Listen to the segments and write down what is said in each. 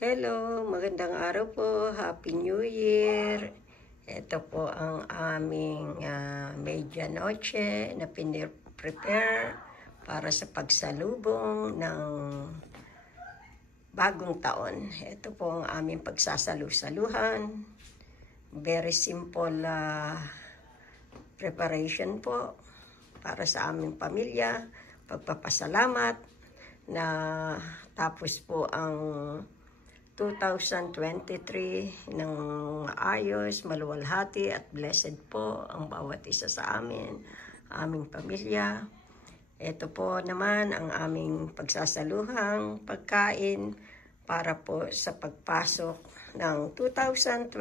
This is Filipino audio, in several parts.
Hello, magandang araw po. Happy New Year. Ito po ang aming medianoche na prepare para sa pagsalubong ng bagong taon. Ito po ang aming pagsasalu-saluhan. Very simple preparation po para sa aming pamilya. Pagpapasalamat na tapos po ang 2023 ng ayos, maluwalhati at blessed po ang bawat isa sa amin, aming pamilya. Ito po naman ang aming pagsasaluhang pagkain para po sa pagpasok ng 2024.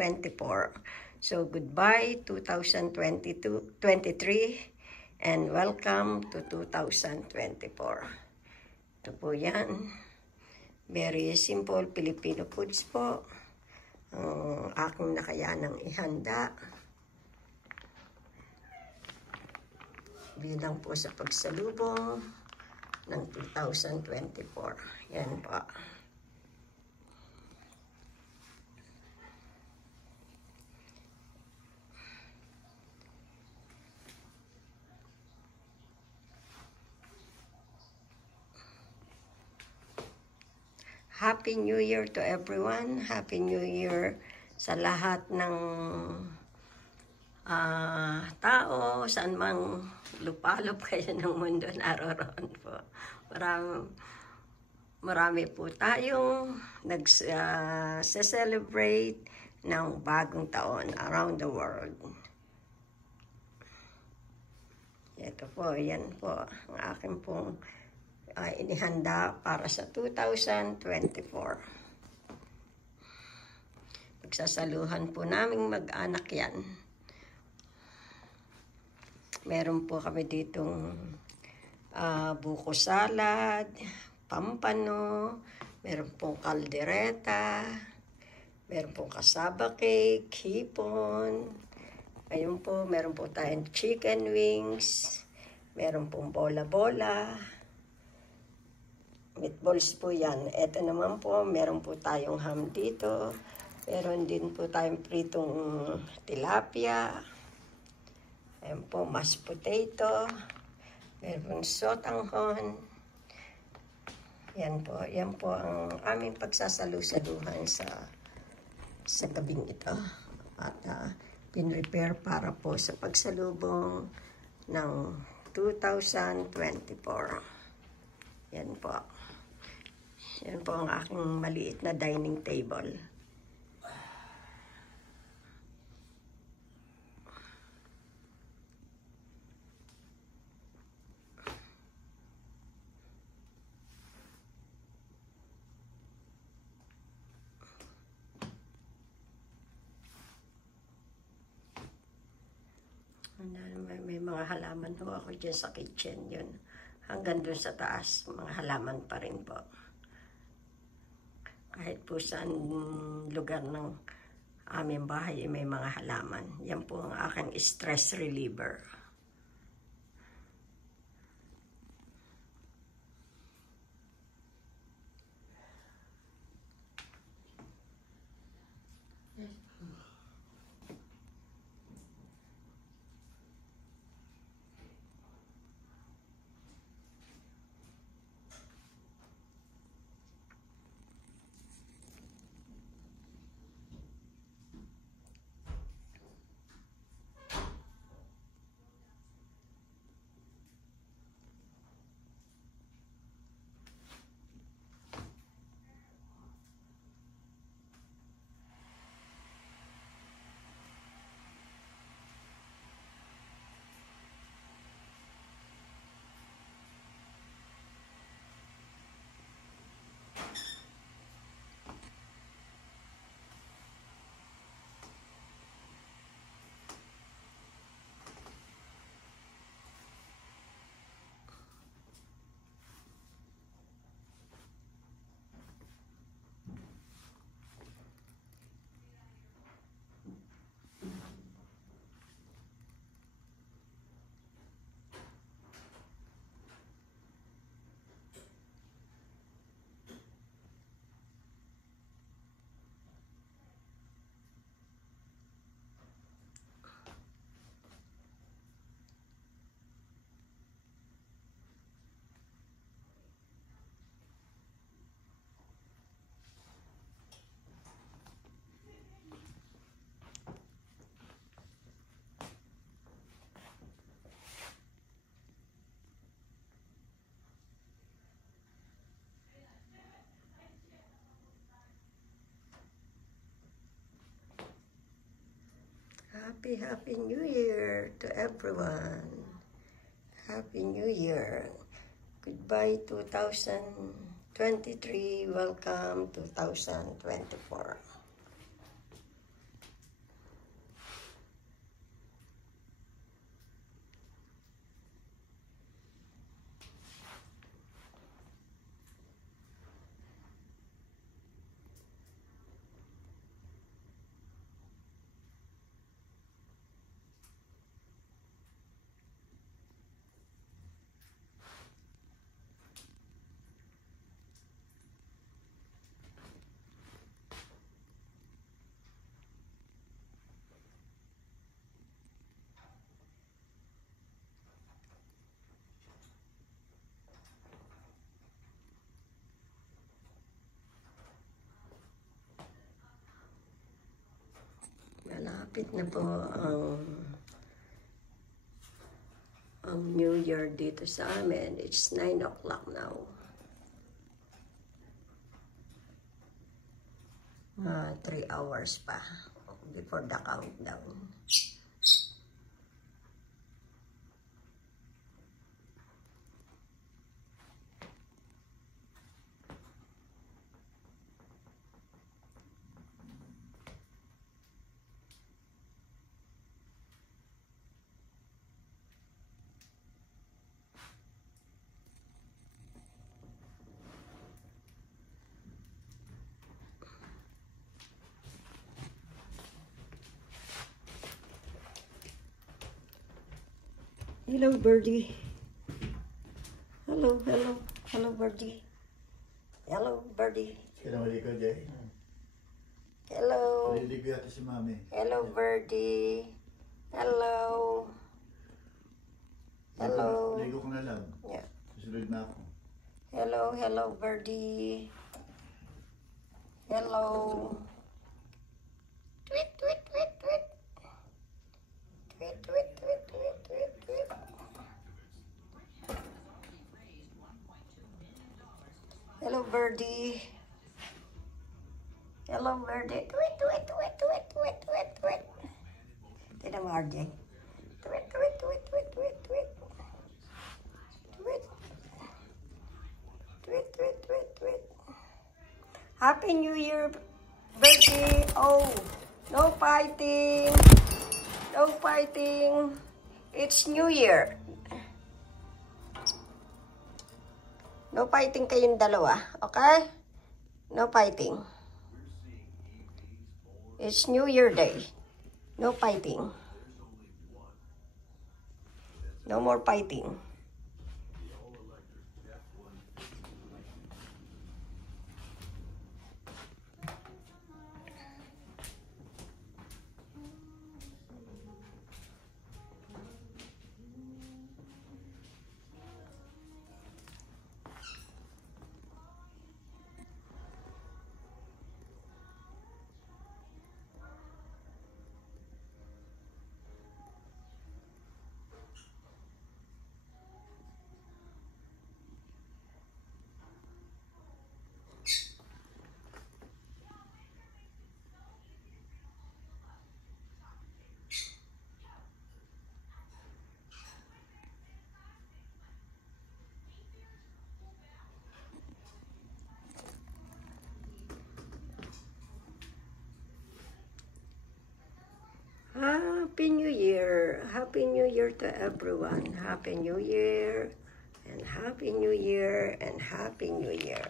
So goodbye 2023 and welcome to 2024. Ito po yan. Very simple Filipino foods po. Ang aking nakayanang ihanda. Bilang po sa pagsalubong ng 2024. Yan po. Happy New Year to everyone. Happy New Year sa lahat ng tao, saan mang lupalop kayo ng mundo naroon po. Marami po tayong nag-celebrate ng bagong taon around the world. Ito po, yan po ang aking pong inihanda para sa 2024. Pagsasaluhan po naming mag-anak yan. Meron po kami ditong buko salad, pampano, meron pong kaldereta, meron pong kasaba cake, hipon. Ayun po, meron po tayong chicken wings, meron pong bola-bola, meatballs po yan. Ito naman po, meron po tayong ham dito. Meron din po tayong pritong tilapia. Ayan po, mashed potato. Meron sotanghon. Yan po ang aming pagsasalu-saluhan sa gabing ito. At pinrepare para po sa pagsalubong ng 2024. Yan po. Yan po ang aking maliit na dining table. May mga halaman ho ako dyan sa kitchen yun. Hanggang dun sa taas, mga halaman pa rin po. Kahit po saan lugar ng aming bahay may mga halaman. Yan po ang aking stress reliever. Happy New Year to everyone. Happy New Year. Goodbye 2023. Welcome 2024. Malapit na po ang New Year dito sa amin. It's 9 o'clock now. 3 hours pa before the countdown. Hello, birdie. Hello, birdie. Hello, birdie. Kinamali ko, Jay. Hello. Nalilig yata si Mami. Hello, birdie. Hello. Hello. Ligo ko na lang. Yeah. Susunod na ako. Hello, birdie. Hello. Tweet, tweet, tweet, tweet. Tweet, tweet, tweet, tweet, tweet, tweet. Hello, birdie. Hello, birdie. Tweet, tweet, tweet, tweet, tweet, tweet, tweet. Tignan mo, RJ. Tweet, tweet, tweet, tweet, tweet, tweet. Tweet. Tweet, tweet, tweet, tweet. Happy New Year, birdie. Oh, no fighting. No fighting. It's New Year. No fighting kayong dalawa, okay? No fighting. It's New Year Day. No fighting. No more fighting. Happy New Year. Happy New Year to everyone. Happy New Year. And Happy New Year. And Happy New Year.